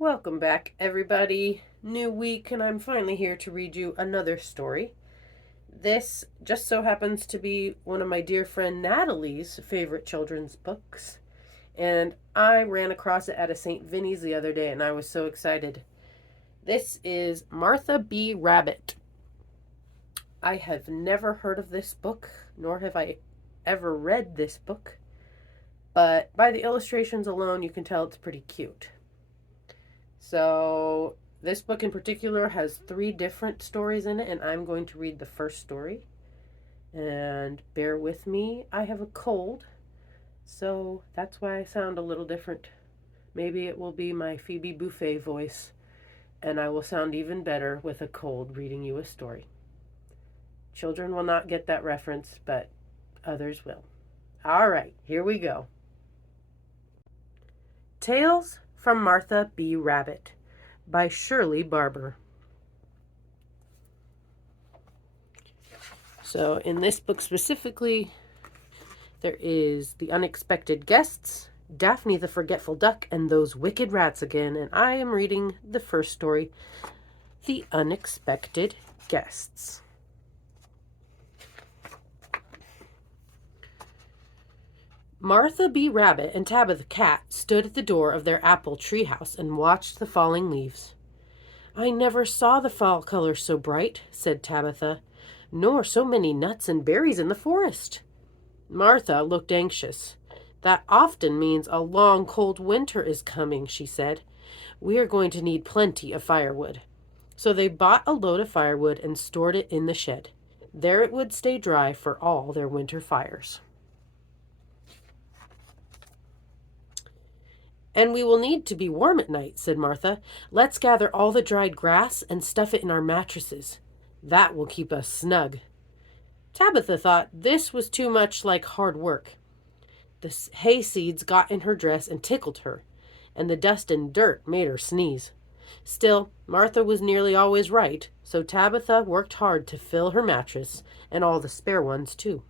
Welcome back, everybody. New week, and I'm finally here to read you another story. This just so happens to be one of my dear friend Natalie's favorite children's books, and I ran across it at a St. Vinny's the other day, and I was so excited. This is Martha B. Rabbit. I have never heard of this book, nor have I ever read this book, but by the illustrations alone, you can tell it's pretty cute. So, this book in particular has three different stories in it, and I'm going to read the first story. And bear with me, I have a cold, so that's why I sound a little different. Maybe it will be my Phoebe Buffay voice, and I will sound even better with a cold reading you a story. Children will not get that reference, but others will. All right, here we go. Tales from Martha B. Rabbit by Shirley Barber. So, in this book specifically, there is The Unexpected Guests, Daphne the Forgetful Duck, and Those Wicked Rats Again. And I am reading the first story, The Unexpected Guests. Martha B. Rabbit and Tabitha Cat stood at the door of their apple tree house and watched the falling leaves. "I never saw the fall color so bright," said Tabitha, "nor so many nuts and berries in the forest." Martha looked anxious. "That often means a long, cold winter is coming," she said. "We are going to need plenty of firewood." So they bought a load of firewood and stored it in the shed. There it would stay dry for all their winter fires. "And we will need to be warm at night," said Martha. "Let's gather all the dried grass and stuff it in our mattresses. That will keep us snug." Tabitha thought this was too much like hard work. The hay seeds got in her dress and tickled her, and the dust and dirt made her sneeze. Still, Martha was nearly always right, so Tabitha worked hard to fill her mattress, and all the spare ones, too.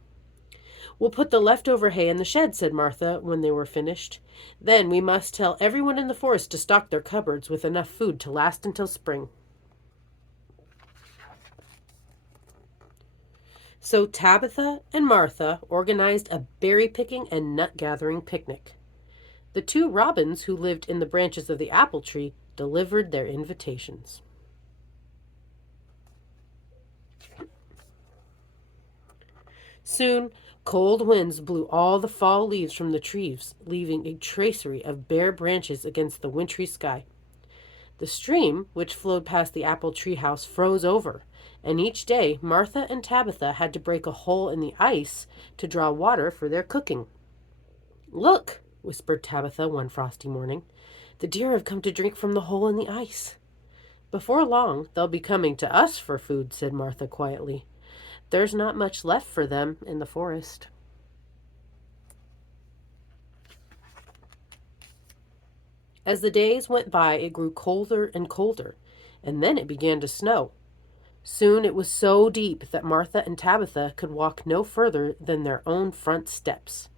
"We'll put the leftover hay in the shed," said Martha when they were finished. "Then we must tell everyone in the forest to stock their cupboards with enough food to last until spring." So Tabitha and Martha organized a berry picking and nut gathering picnic. The two robins who lived in the branches of the apple tree delivered their invitations. Soon, cold winds blew all the fall leaves from the trees, leaving a tracery of bare branches against the wintry sky. The stream, which flowed past the apple tree house, froze over, and each day Martha and Tabitha had to break a hole in the ice to draw water for their cooking. "Look," whispered Tabitha one frosty morning. "The deer have come to drink from the hole in the ice." "Before long, they'll be coming to us for food," said Martha quietly. "There's not much left for them in the forest." As the days went by, it grew colder and colder, and then it began to snow. Soon it was so deep that Martha and Tabitha could walk no further than their own front steps.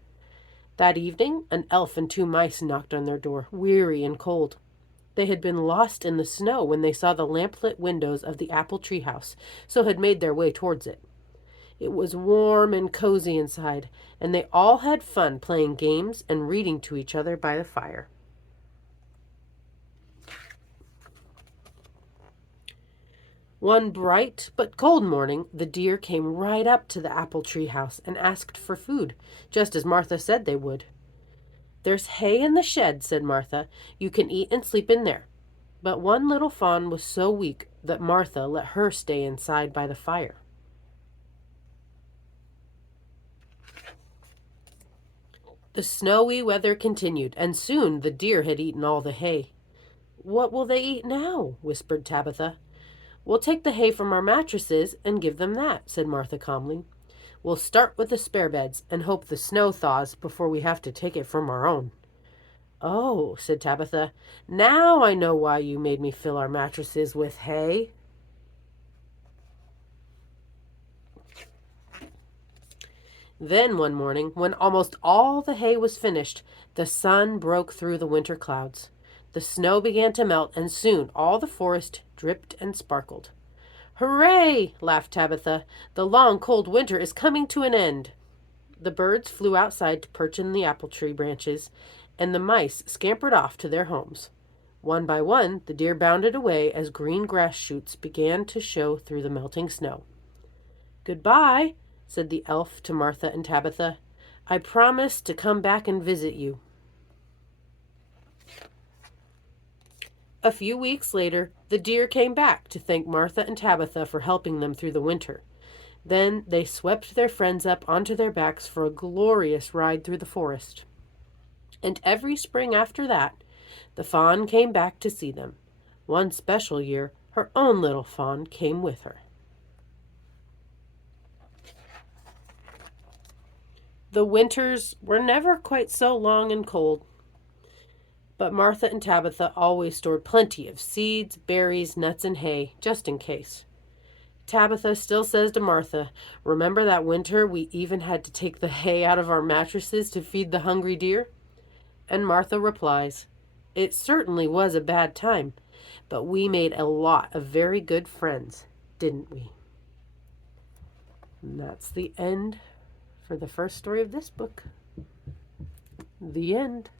That evening, an elf and two mice knocked on their door, weary and cold. They had been lost in the snow when they saw the lamplit windows of the apple tree house, so had made their way towards it. It was warm and cozy inside, and they all had fun playing games and reading to each other by the fire. One bright but cold morning, the deer came right up to the apple tree house and asked for food, just as Martha said they would. "There's hay in the shed," said Martha. "You can eat and sleep in there." But one little fawn was so weak that Martha let her stay inside by the fire. The snowy weather continued, and soon the deer had eaten all the hay. "What will they eat now?" whispered Tabitha. "We'll take the hay from our mattresses and give them that," said Martha calmly. "We'll start with the spare beds and hope the snow thaws before we have to take it from our own." "Oh," said Tabitha, "now I know why you made me fill our mattresses with hay." Then one morning, when almost all the hay was finished, the sun broke through the winter clouds. The snow began to melt, and soon all the forest dripped and sparkled. "Hooray!" laughed Tabitha. "The long, cold winter is coming to an end." The birds flew outside to perch in the apple tree branches, and the mice scampered off to their homes. One by one, the deer bounded away as green grass shoots began to show through the melting snow. "Goodbye," said the elf to Martha and Tabitha. "I promise to come back and visit you." A few weeks later, the deer came back to thank Martha and Tabitha for helping them through the winter. Then they swept their friends up onto their backs for a glorious ride through the forest. And every spring after that, the fawn came back to see them. One special year, her own little fawn came with her. The winters were never quite so long and cold, but Martha and Tabitha always stored plenty of seeds, berries, nuts, and hay, just in case. Tabitha still says to Martha, "Remember that winter we even had to take the hay out of our mattresses to feed the hungry deer?" And Martha replies, "It certainly was a bad time, but we made a lot of very good friends, didn't we?" And that's the end for the first story of this book. The end.